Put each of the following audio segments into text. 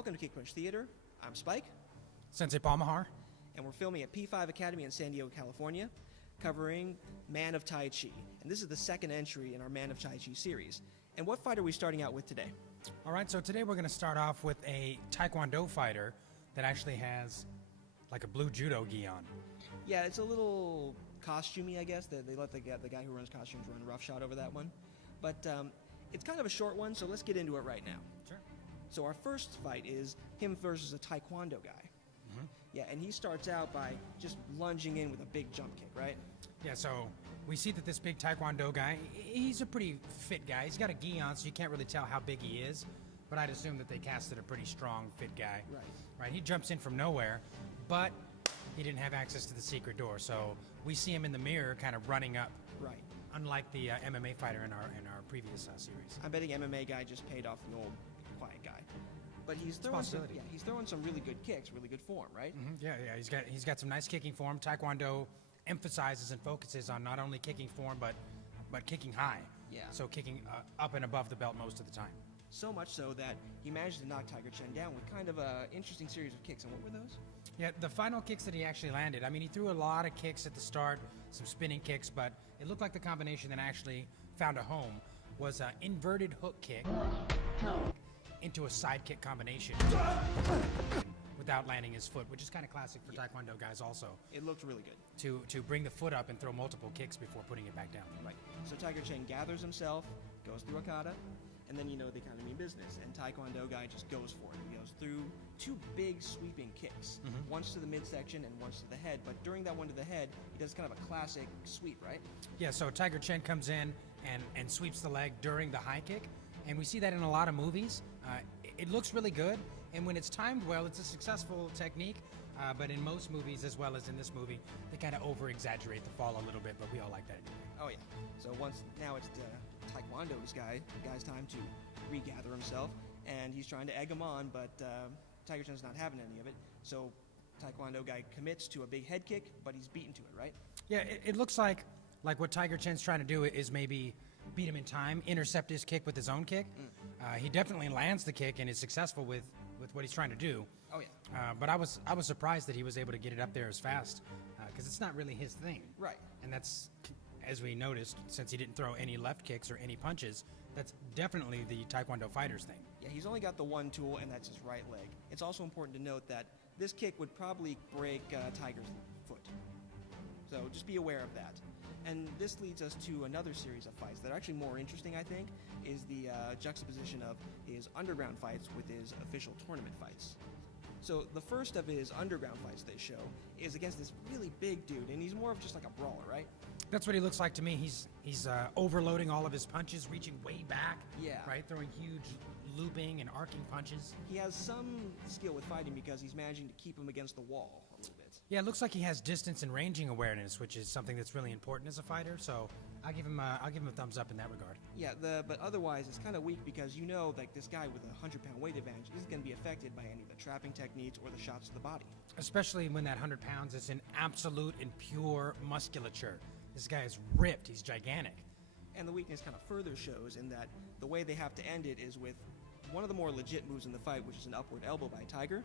Welcome to Kick Punch Theater. I'm Spike, Sensei Palmahar. and we're filming at P5 Academy in San Diego, California, covering Man of Tai Chi. And this is the second entry in our Man of Tai Chi series. And what fight are we starting out with today? All right, so today we're going to start off with a Taekwondo fighter that actually has like a blue judo gi on. Yeah, it's a little costumey, I guess. They let the guy who runs costumes run roughshod over that one. But it's kind of a short one, so let's get into it right now. Sure. So our first fight is him versus a Taekwondo guy. Mm-hmm. Yeah, and he starts out by just lunging in with a big jump kick, right? Yeah, so we see that this big Taekwondo guy, he's a pretty fit guy. He's got a gi on, so you can't really tell how big he is. But I'd assume that they casted a pretty strong, fit guy. Right. Right, he jumps in from nowhere, but he didn't have access to the secret door. So we see him in the mirror kind of running up. Right. Unlike the MMA fighter in our previous series. I'm betting MMA guy just paid off the old quiet guy. But he's throwing some really good kicks, really good form, right? Mm-hmm. Yeah, he's got some nice kicking form. Taekwondo emphasizes and focuses on not only kicking form, but kicking high. Yeah. So kicking up and above the belt most of the time. So much so that he managed to knock Tiger Chen down with kind of an interesting series of kicks. And what were those? Yeah, the final kicks that he actually landed. I mean, he threw a lot of kicks at the start, some spinning kicks, but it looked like the combination that actually found a home was an inverted hook kick into a side kick combination without landing his foot, which is kind of classic for Taekwondo guys also. It looked really good. To bring the foot up and throw multiple kicks before putting it back down. Right. So Tiger Chen gathers himself, goes through a kata, and then they kind of mean business. And Taekwondo guy just goes for it. He goes through two big sweeping kicks, once to the midsection and once to the head. But during that one to the head, he does kind of a classic sweep, right? Yeah, so Tiger Chen comes in and sweeps the leg during the high kick. And we see that in a lot of movies. It looks really good. And when it's timed well, it's a successful technique. But in most movies, as well as in this movie, they kind of over-exaggerate the fall a little bit, but we all like that anyway. Oh, yeah. So now it's Taekwondo's guy's time to regather himself, and he's trying to egg him on, but Tiger Chen's not having any of it. So Taekwondo guy commits to a big head kick, but he's beaten to it, right? Yeah, it looks like what Tiger Chen's trying to do is maybe beat him in time, intercept his kick with his own kick. He definitely lands the kick and is successful with what he's trying to do. Oh, yeah. But I was surprised that he was able to get it up there as fast, because it's not really his thing. Right. And that's, as we noticed, since he didn't throw any left kicks or any punches, that's definitely the Taekwondo fighter's thing. Yeah, he's only got the one tool, and that's his right leg. It's also important to note that this kick would probably break Tiger's foot. So just be aware of that. And this leads us to another series of fights that are actually more interesting, I think, is the juxtaposition of his underground fights with his official tournament fights. So the first of his underground fights they show is against this really big dude, and he's more of just like a brawler, right? That's what he looks like to me. He's overloading all of his punches, reaching way back. Yeah. Right, throwing huge looping and arcing punches. He has some skill with fighting because he's managing to keep him against the wall a little bit. Yeah, it looks like he has distance and ranging awareness, which is something that's really important as a fighter. So I'll give him a thumbs up in that regard. Yeah, but otherwise it's kind of weak because like this guy with a 100-pound weight advantage isn't going to be affected by any of the trapping techniques or the shots to the body. Especially when that 100 pounds is in absolute and pure musculature. This guy is ripped. He's gigantic. And the weakness kind of further shows in that the way they have to end it is with one of the more legit moves in the fight, which is an upward elbow by Tiger,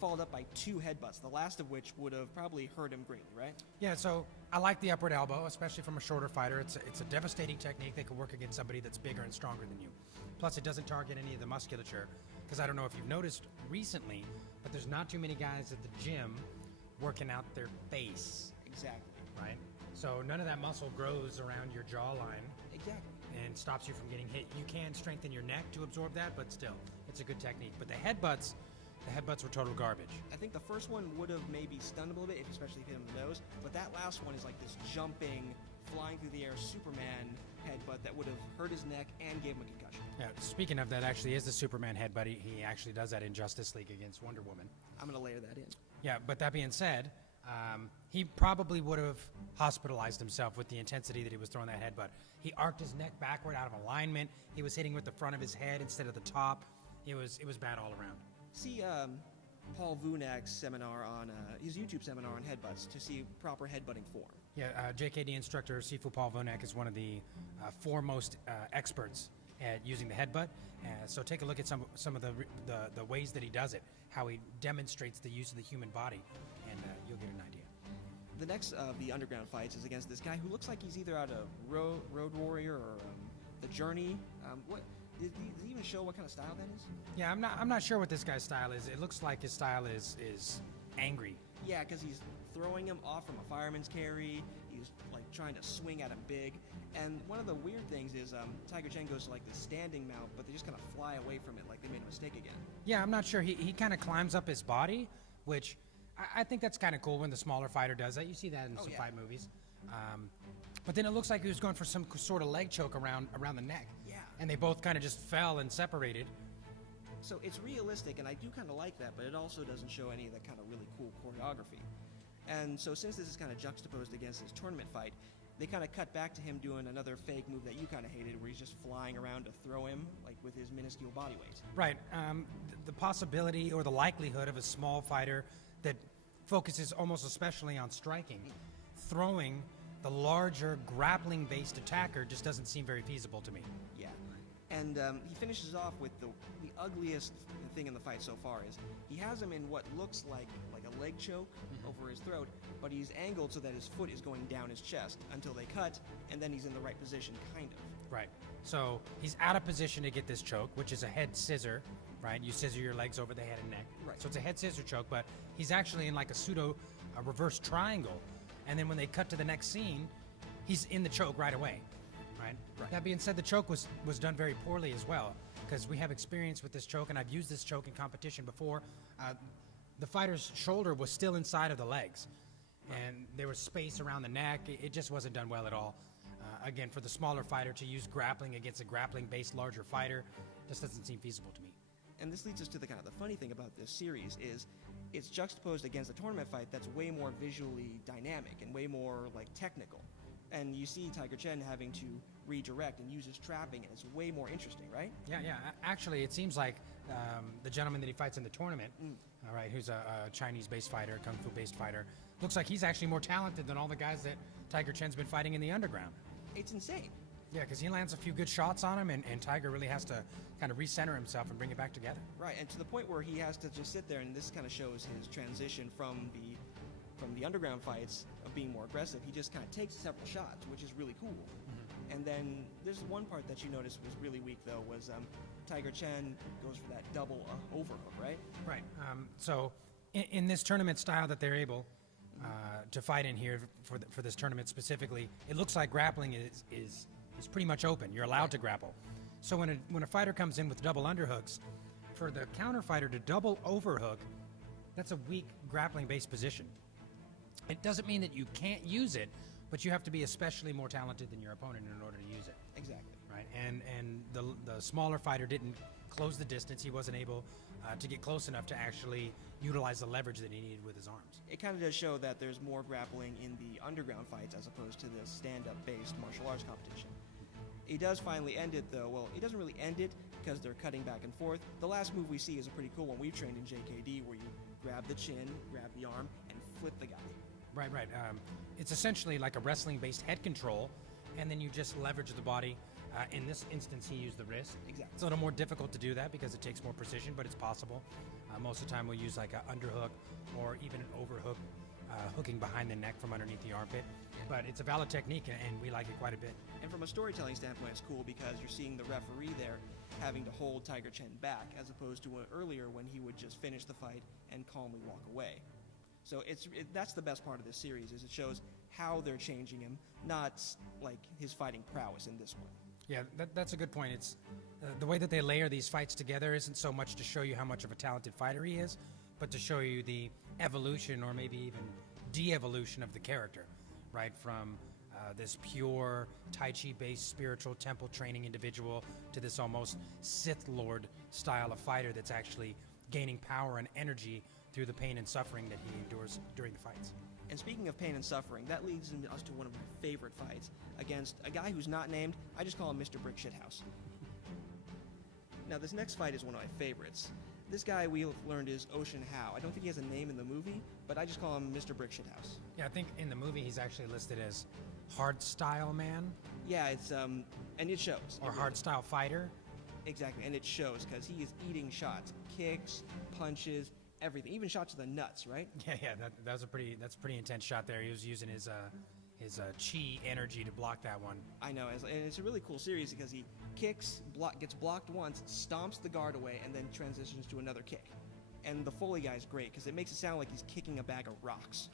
followed up by two headbutts, the last of which would have probably hurt him greatly, right? Yeah, so I like the upward elbow, especially from a shorter fighter. It's a devastating technique that can work against somebody that's bigger and stronger than you. Plus, it doesn't target any of the musculature, because I don't know if you've noticed recently, but there's not too many guys at the gym working out their face. Exactly. Right? So none of that muscle grows around your jawline. Exactly. And stops you from getting hit. You can strengthen your neck to absorb that, but still, it's a good technique. But the headbutts were total garbage. I think the first one would have maybe stunned him a little bit, especially if he hit him in the nose. But that last one is like this jumping, flying through the air Superman headbutt that would have hurt his neck and gave him a concussion. Yeah, speaking of that, actually is the Superman headbutt. He actually does that in Justice League against Wonder Woman. I'm going to layer that in. Yeah, but that being said, he probably would have hospitalized himself with the intensity that he was throwing that headbutt. He arced his neck backward out of alignment. He was hitting with the front of his head instead of the top. It was bad all around. See Paul Vunak's seminar on his YouTube seminar on headbutts to see proper headbutting form. Yeah, JKD instructor Sifu Paul Vonak is one of the foremost experts at using the headbutt. So take a look at some of the ways that he does it, how he demonstrates the use of the human body, and you'll get an idea. The next of the underground fights is against this guy who looks like he's either out of Road Warrior or The Journey. What did he even show what kind of style that is? Yeah, I'm not sure what this guy's style is. It looks like his style is angry. Yeah, because he's throwing him off from a fireman's carry. He's like trying to swing at him big. And one of the weird things is Tiger Chen goes to like the standing mount, but they just kind of fly away from it like they made a mistake again. Yeah, I'm not sure. He kind of climbs up his body, which I think that's kind of cool when the smaller fighter does that. You see that in some fight movies. But then it looks like he was going for some sort of leg choke around the neck. Yeah. And they both kind of just fell and separated. So it's realistic, and I do kind of like that, but it also doesn't show any of that kind of really cool choreography. And so since this is kind of juxtaposed against his tournament fight, they kind of cut back to him doing another fake move that you kind of hated, where he's just flying around to throw him, like with his minuscule body weight. Right. The possibility or the likelihood of a small fighter that focuses almost especially on striking, throwing the larger grappling-based attacker just doesn't seem very feasible to me. Yeah. And he finishes off with the ugliest thing in the fight so far is he has him in what looks like a leg choke over his throat, but he's angled so that his foot is going down his chest until they cut, and then he's in the right position, kind of. Right. So he's out of position to get this choke, which is a head scissor, right? You scissor your legs over the head and neck. Right. So it's a head scissor choke, but he's actually in like a reverse triangle. And then when they cut to the next scene, he's in the choke right away, right? That being said, the choke was done very poorly as well, because we have experience with this choke, and I've used this choke in competition before. The fighter's shoulder was still inside of the legs, and there was space around the neck. It just wasn't done well at all. Again, for the smaller fighter to use grappling against a grappling-based larger fighter just doesn't seem feasible to me. And this leads us to the kind of the funny thing about this series is it's juxtaposed against a tournament fight that's way more visually dynamic and way more like technical. And you see Tiger Chen having to redirect and use his trapping, and it's way more interesting, right? Yeah. Actually, it seems like the gentleman that he fights in the tournament, all right, who's a Chinese-based fighter, Kung Fu-based fighter, looks like he's actually more talented than all the guys that Tiger Chen's been fighting in the underground. It's insane. Yeah, because he lands a few good shots on him, and Tiger really has to kind of recenter himself and bring it back together. Right, and to the point where he has to just sit there, and this kind of shows his transition from the underground fights of being more aggressive. He just kind of takes several shots, which is really cool. And then there's one part that you noticed was really weak, though, was Tiger Chen goes for that double overhook, right? Right. So in this tournament style that they're able to fight in here for this tournament specifically, it looks like grappling is pretty much open. You're allowed to grapple. So when a fighter comes in with double underhooks, for the counter fighter to double overhook, that's a weak grappling-based position. It doesn't mean that you can't use it, but you have to be especially more talented than your opponent in order to use it. Exactly. Right, and the smaller fighter didn't close the distance. He wasn't able to get close enough to actually utilize the leverage that he needed with his arms. It kind of does show that there's more grappling in the underground fights as opposed to the stand-up based martial arts competition. He does finally end it, though. Well, he doesn't really end it because they're cutting back and forth. The last move we see is a pretty cool one. We've trained in JKD where you grab the chin, grab the arm, and flip the guy. Right. It's essentially like a wrestling-based head control, and then you just leverage the body. In this instance, he used the wrist. Exactly. It's a little more difficult to do that because it takes more precision, but it's possible. Most of the time, we'll use like an underhook or even an overhook, hooking behind the neck from underneath the armpit. But it's a valid technique, and we like it quite a bit. And from a storytelling standpoint, it's cool because you're seeing the referee there having to hold Tiger Chen back, as opposed to earlier when he would just finish the fight and calmly walk away. So that's the best part of this series, is it shows how they're changing him, not like his fighting prowess in this one. Yeah, that's a good point. It's the way that they layer these fights together isn't so much to show you how much of a talented fighter he is, but to show you the evolution or maybe even de-evolution of the character, right? From this pure Tai Chi-based spiritual temple training individual to this almost Sith Lord style of fighter that's actually gaining power and energy through the pain and suffering that he endures during the fights. And speaking of pain and suffering, that leads us to one of my favorite fights against a guy who's not named. I just call him Mr. Brick Shithouse. Now, this next fight is one of my favorites. This guy we learned is Ocean Howe. I don't think he has a name in the movie, but I just call him Mr. Brick Shithouse. Yeah, I think in the movie he's actually listed as Hardstyle Man. Yeah, it's And it shows. Or hard-style fighter. Exactly, and it shows because he is eating shots, kicks, punches, everything, even shots to the nuts, right? Yeah, that's a pretty intense shot there. He was using his chi energy to block that one. I know, and it's a really cool series because he kicks, gets blocked once, stomps the guard away, and then transitions to another kick. And the Foley guy is great because it makes it sound like he's kicking a bag of rocks.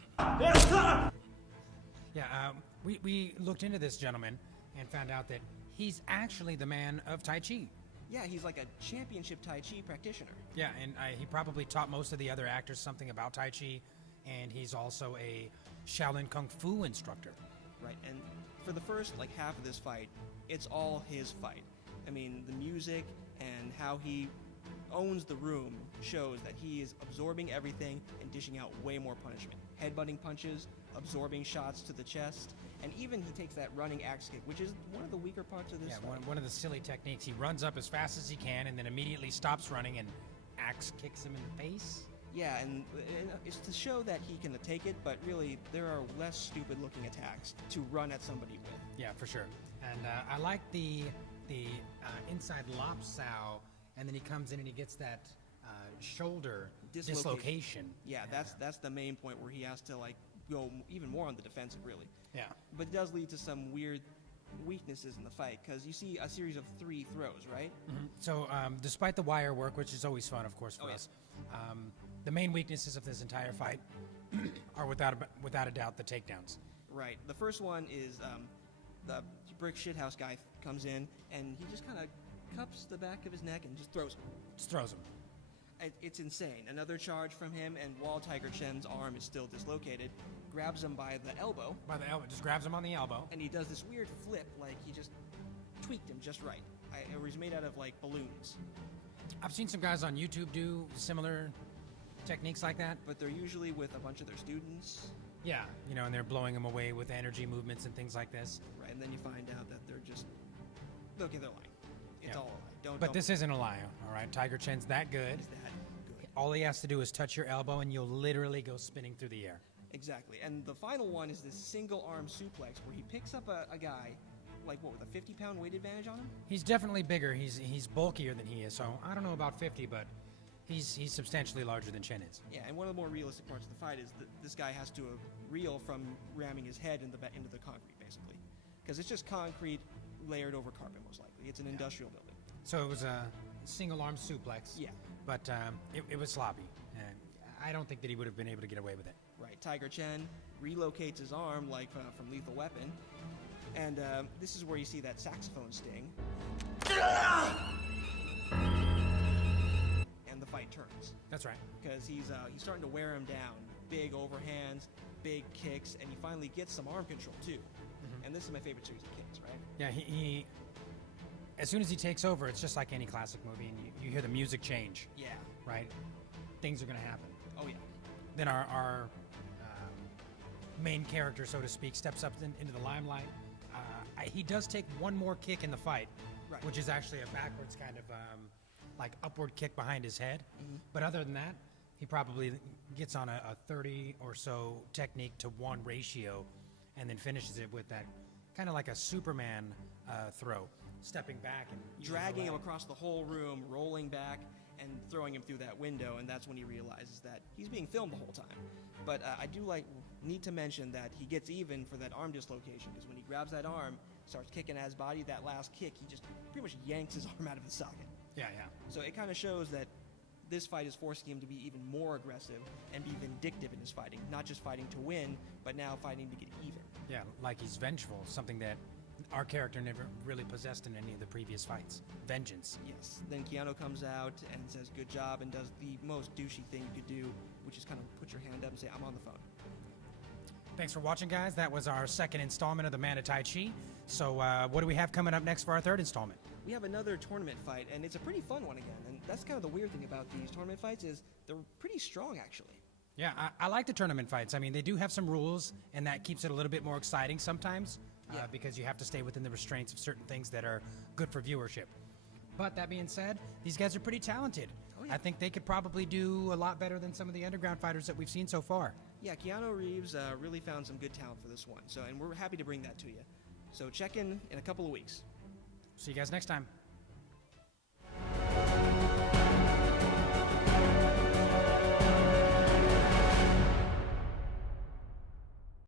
Yeah, we looked into this gentleman and found out that he's actually the man of Tai Chi. Yeah, he's like a championship Tai Chi practitioner. Yeah, and he probably taught most of the other actors something about Tai Chi, and he's also a Shaolin Kung Fu instructor. Right, and for the first half of this fight, it's all his fight. I mean, the music and how he owns the room shows that he is absorbing everything and dishing out way more punishment. Headbutting punches, absorbing shots to the chest, and even he takes that running axe kick, which is one of the weaker parts of this fight. One of the silly techniques. He runs up as fast as he can and then immediately stops running and axe kicks him in the face. Yeah, and it's to show that he can take it, but really there are less stupid-looking attacks to run at somebody with. Yeah, for sure. And I like the inside lop sow, and then he comes in and he gets that shoulder dislocation. Yeah, that's the main point where he has to go even more on the defensive, really. Yeah. But it does lead to some weird weaknesses in the fight because you see a series of 3 throws, right? Mm-hmm. So despite the wire work, which is always fun, of course, for us, the main weaknesses of this entire fight are without a doubt the takedowns. Right. The first one is the brick shithouse guy comes in and he just kind of cups the back of his neck and just throws him. Just throws him. It's insane. Another charge from him, and while Tiger Chen's arm is still dislocated, grabs him by the elbow. Just grabs him on the elbow. And he does this weird flip, like he just tweaked him just right. Or he's made out of balloons. I've seen some guys on YouTube do similar techniques like that. But they're usually with a bunch of their students. Yeah, and they're blowing them away with energy movements and things like this. Right, and then you find out that they're just... Okay, they're lying. It's all a lie. But this isn't a lie, all right? Tiger Chen's that good. He's that good. All he has to do is touch your elbow and you'll literally go spinning through the air. Exactly. And the final one is this single arm suplex where he picks up a guy, with a 50-pound weight advantage on him? He's definitely bigger. He's bulkier than he is, so I don't know about 50, but he's substantially larger than Chen is. Yeah, and one of the more realistic parts of the fight is that this guy has to reel from ramming his head into the concrete, basically. Because it's just concrete layered over carpet, most likely. It's an industrial building. So it was a single-arm suplex. Yeah. But it was sloppy. And I don't think that he would have been able to get away with it. Right. Tiger Chen relocates his arm, from Lethal Weapon. And this is where you see that saxophone sting. And the fight turns. That's right. Because he's starting to wear him down. Big overhands, big kicks, and he finally gets some arm control, too. Mm-hmm. And this is my favorite series of kicks, right? Yeah, he as soon as he takes over, it's just like any classic movie, and you hear the music change. Yeah. Right? Things are going to happen. Oh, yeah. Then our main character, so to speak, steps up into the limelight. He does take one more kick in the fight, right, which is actually a backwards kind of upward kick behind his head. Mm-hmm. But other than that, he probably gets on a 30 or so technique to 1 ratio and then finishes it with that kind of like a Superman throw, stepping back and dragging him across the whole room, rolling back and throwing him through that window, and that's when he realizes that he's being filmed the whole time. But I do need to mention that he gets even for that arm dislocation, because when he grabs that arm, starts kicking at his body, that last kick, he just pretty much yanks his arm out of the socket. Yeah. So it kind of shows that this fight is forcing him to be even more aggressive and be vindictive in his fighting, not just fighting to win, but now fighting to get even. Yeah, like he's vengeful, something that our character never really possessed in any of the previous fights. Vengeance. Yes. Then Keanu comes out and says good job and does the most douchey thing you could do, which is kind of put your hand up and say, I'm on the phone. Thanks for watching, guys. That was our second installment of the Man of Tai Chi. So what do we have coming up next for our third installment? We have another tournament fight, and it's a pretty fun one again. And that's kind of the weird thing about these tournament fights is they're pretty strong, actually. Yeah, I like the tournament fights. I mean, they do have some rules, and that keeps it a little bit more exciting sometimes, because you have to stay within the restraints of certain things that are good for viewership. But that being said, these guys are pretty talented. Oh, yeah. I think they could probably do a lot better than some of the underground fighters that we've seen so far. Yeah, Keanu Reeves really found some good talent for this one, and we're happy to bring that to you. So check in a couple of weeks. See you guys next time.